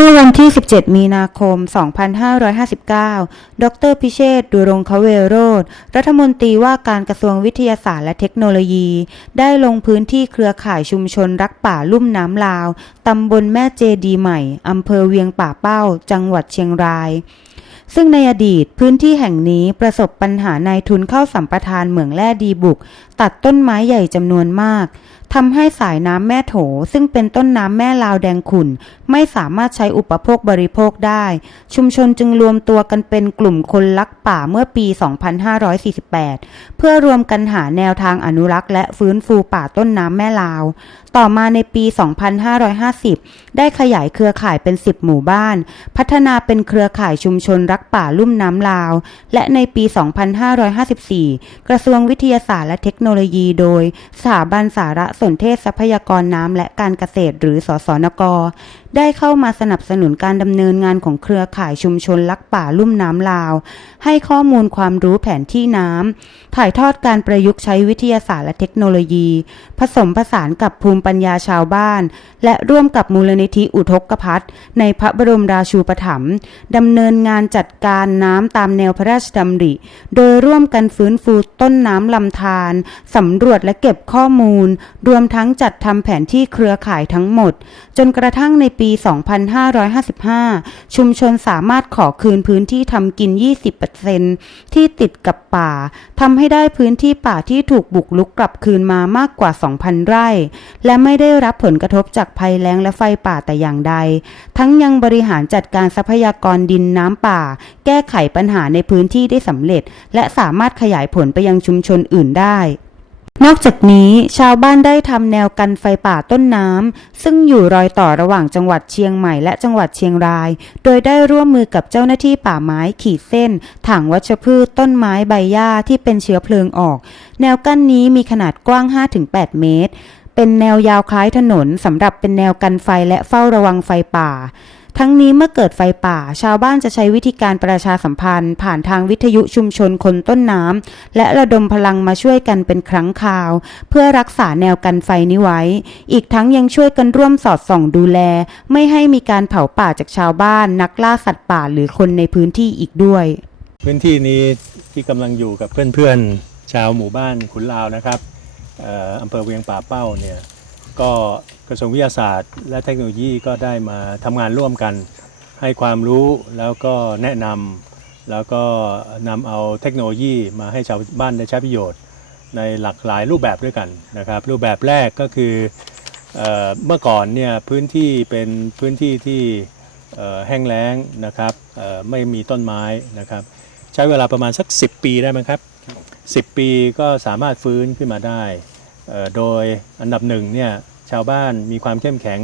มื่อวันที่ 17 มีนาคม 2559 ดรพิเชษฐ์ดุรงคเวโรธ รัฐมนตรีว่าการกระทรวงวิทยาศาสตร์และเทคโนโลยี ได้ลงพื้นที่เครือข่ายชุมชนรักป่าลุ่มน้ำลาว ตำบลแม่เจดีใหม่ อำเภอเวียงป่าเป้า จังหวัดเชียงรายซึ่งในอดีตพื้นที่แห่งนี้ประสบปัญหานายทุนเข้าสัมปทานเหมืองแร่ดีบุก ตัดต้นไม้ใหญ่จำนวนมากทำให้สายน้ำแม่โถ ซึ่งเป็นต้นน้ำแม่ลาวแดงขุ่น ไม่สามารถใช้อุปโภคบริโภคได้ ชุมชนจึงรวมตัวกันเป็นกลุ่มคนรักป่าเมื่อปี 2548 เพื่อรวมกันหาแนวทางอนุรักษ์และฟื้นฟูป่าต้นน้ำแม่ลาว ต่อมาในปี 2550 ได้ขยายเครือข่ายเป็น 10 หมู่บ้าน พัฒนาเป็นเครือข่ายชุมชนรักป่าลุ่มน้ำลาว และในปี 2554 กระทรวงวิทยาศาสตร์และเทคโนโลยีโดยสถาบันสารสนเทศทรัพยากรน้ำและการเกษตรหรือสสนกได้เข้ามาสนับสนุนการดำเนินงานของเครือข่ายชุมชนลักป่าลุ่มน้ำลาว ให้ข้อมูลความรู้แผนที่น้ำ ถ่ายทอดการประยุกต์ใช้วิทยาศาสตร์และเทคโนโลยี ผสมผสานกับภูมิปัญญาชาวบ้าน และร่วมกับมูลนิธิอุทกพัฒในพระบรมราชูปถัมภ์ดำเนินงานจัดการน้ำตามแนวพระราชดำริ โดยร่วมกันฟื้นฟูต้นน้ำลำธารสำรวจและเก็บข้อมูล รวมทั้งจัดทำแผนที่เครือข่ายทั้งหมด จนกระทั่งในปี2555 ชุมชนสามารถขอคืนพื้นที่ทำกิน 20%ที่ติดกับป่าทำให้ได้พื้นที่ป่าที่ถูกบุกลุกกลับคืนมามากกว่า 2,000 ไร่ และไม่ได้รับผลกระทบจากภัยแล้งและไฟป่าแต่อย่างใด ทั้งยังบริหารจัดการทรัพยากรดินน้ำป่า แก้ไขปัญหาในพื้นที่ได้สำเร็จ และสามารถขยายผลไปยังชุมชนอื่นได้ นอกจากนี้ชาวบ้านได้ทำแนวกันไฟป่าต้นน้ำซึ่งอยู่รอยต่อระหว่างจังหวัดเชียงใหม่และจังหวัดเชียงราย โดยได้ร่วมมือกับเจ้าหน้าที่ป่าไม้ขีดเส้น ถังวัชพืชต้นไม้ใบหญ้าที่เป็นเชื้อเพลิงออก แนวกั้นนี้มีขนาดกว้าง 5-8 เมตร เป็นแนวยาวคล้ายถนนสำหรับเป็นแนวกันไฟและเฝ้าระวังไฟป่าทั้งนี้เมื่อเกิดไฟป่า ชาวบ้านจะใช้วิธีการประชาสัมพันธ์ ผ่านทางวิทยุชุมชนคนต้นน้ำและระดมพลังมาช่วยกันเป็นครั้งคราว เพื่อรักษาแนวกันไฟนี้ไว้ อีกทั้งยังช่วยกันร่วมสอดส่องดูแล ไม่ให้มีการเผาป่าจากชาวบ้าน นักล่าสัตว์ป่าหรือคนในพื้นที่อีกด้วย พื้นที่นี้ที่กำลังอยู่กับเพื่อนๆชาวหมู่บ้านขุนลาวนะครับอำเภอเวียงป่าเป้าเนี่ยก็ กระทรวงวิทยาศาสตร์ และเทคโนโลยีก็ได้มาทำงานร่วมกัน ให้ความรู้แล้วก็แนะนำแล้วก็นำเอาเทคโนโลยีมาให้ชาวบ้านได้ใช้ประโยชน์ ในหลากหลายรูปแบบด้วยกันนะครับ รูปแบบแรกก็คือเอเมื่อก่อนเนี่ยพื้นที่เป็นพื้นที่ที่แห้งแล้งนะครับไม่มีต้นไม้นะครับ ใช้เวลาประมาณสัก 10 ปีได้ไหมครับ 10 ปีก็สามารถฟื้นขึ้นมาได้ โดยอันดับหนึ่งเนี่ย ชาวบ้านมีความเข้มแข็ง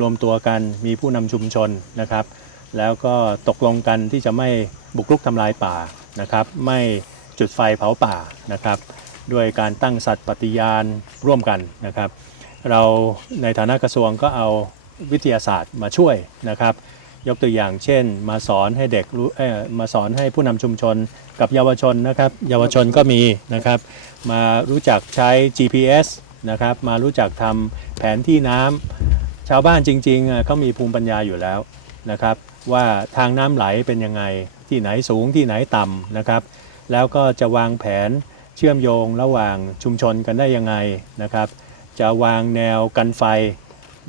รวมตัวกัน มีผู้นำชุมชนนะครับ แล้วก็ตกลงกันที่จะไม่บุกรุกทำลายป่านะครับ ไม่จุดไฟเผาป่านะครับ ด้วยการตั้งสัตว์ปฏิญาณร่วมกันนะครับ เราในฐานะกระทรวงก็เอาวิทยาศาสตร์มาช่วยนะครับ ยกตัวอย่างเช่น มาสอนให้เด็กรู้มาสอนให้ผู้นำชุมชนกับเยาวชนนะครับ เยาวชนก็มีนะครับ มารู้จักใช้ GPS นะครับมารู้จักทำแผนที่น้ำชาวบ้านจริงๆเขามีภูมิปัญญาอยู่แล้วนะครับ ว่าทางน้ำไหลเป็นยังไงที่ไหนสูงที่ไหนต่ำนะครับ แล้วก็จะวางแผนเชื่อมโยงระหว่างชุมชนกันได้ยังไงนะครับ จะวางแนวกันไฟ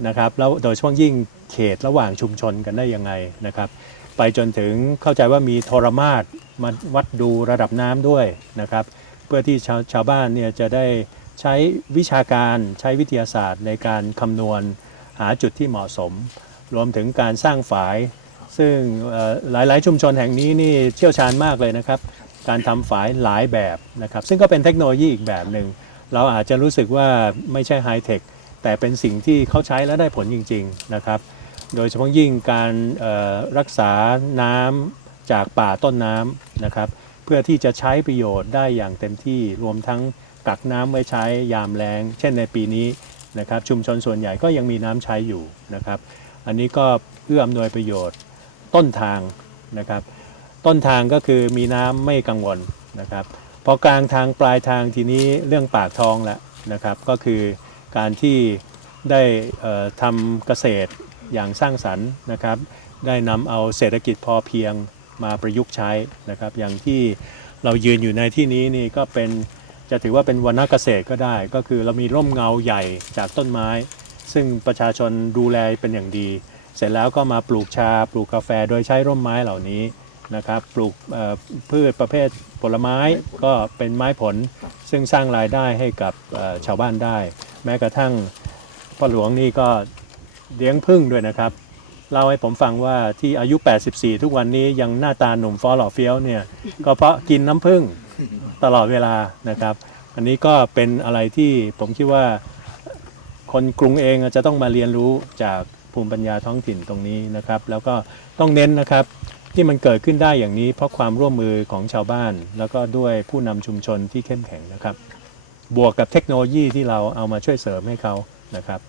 นะครับแล้วโดยเฉพาะยิ่งเขตระหว่างชุมชนกันได้ยังไงนะครับ ไปจนถึงเข้าใจว่ามีโทรมาตรมาวัดดูระดับน้ำด้วยนะครับ เพื่อที่ชาวชาวบ้านเนี่ยจะได้ ใช้วิชาการใช้วิทยาศาสตร์ในการคำนวณหาจุดที่เหมาะสม รวมถึงการสร้างฝาย ซึ่งหลาย ๆ ชุมชนแห่งนี้นี่เชี่ยวชาญมากเลยนะครับ การทำฝายหลายแบบนะครับ ซึ่งก็เป็นเทคโนโลยีอีกแบบหนึ่งเราอาจจะรู้สึกว่าไม่ใช่ไฮเทคแต่เป็นสิ่งที่เขาใช้แล้วได้ผลจริง ๆ นะครับ โดยเฉพาะยิ่งการรักษาน้ำจากป่าต้นน้ำนะครับ เพื่อที่จะใช้ประโยชน์ได้อย่างเต็มที่รวมทั้ง กักน้ำไว้ใช้ยามแล้ง เช่นในปีนี้นะครับชุมชนส่วนใหญ่ก็ยังมีน้ำใช้อยู่นะครับ อันนี้ก็เอื้ออำนวยประโยชน์ต้นทางนะครับ ต้นทางก็คือมีน้ำไม่กังวลนะครับพอกลางทางปลายทางทีนี้เรื่องปากท้องแล้วนะครับ ก็คือการที่ได้ทำเกษตรอย่างสร้างสรรค์นะครับ ได้นำเอาเศรษฐกิจพอเพียงมาประยุกต์ใช้นะครับ อย่างที่เรายืนอยู่ในที่นี้นี่ก็เป็น จะถือว่าเป็นวรรณเกษตรก็ได้ ก็คือเรามีร่มเงาใหญ่จากต้นไม้ ซึ่งประชาชนดูแลเป็นอย่างดี เสร็จแล้วก็มาปลูกชาปลูกกาแฟโดยใช้ร่มไม้เหล่านี้นะครับปลูกพืชประเภทผลไม้ก็เป็นไม้ผล ซึ่งสร้างรายได้ให้กับชาวบ้านได้ แม้กระทั่งพ่อหลวงนี่ก็เลี้ยงพึ่งด้วยนะครับเล่าให้ผมฟังว่าที่อายุ 84 ทุกวันนี้ยังหน้าตาหนุ่มฟอหล่อเฟี้ยวเนี่ยก็เพราะกินน้ำผึ้ง ตลอดเวลานะครับ อันนี้ก็เป็นอะไรที่ผมคิดว่า คนกรุงเองจะต้องมาเรียนรู้จากภูมิปัญญาท้องถิ่นตรงนี้นะครับ แล้วก็ต้องเน้นนะครับที่มันเกิดขึ้นได้อย่างนี้เพราะความร่วมมือของชาวบ้าน แล้วก็ด้วยผู้นำชุมชนที่เข้มแข็งนะครับ บวกกับเทคโนโลยีที่เราเอามาช่วยเสริมให้เขานะครับ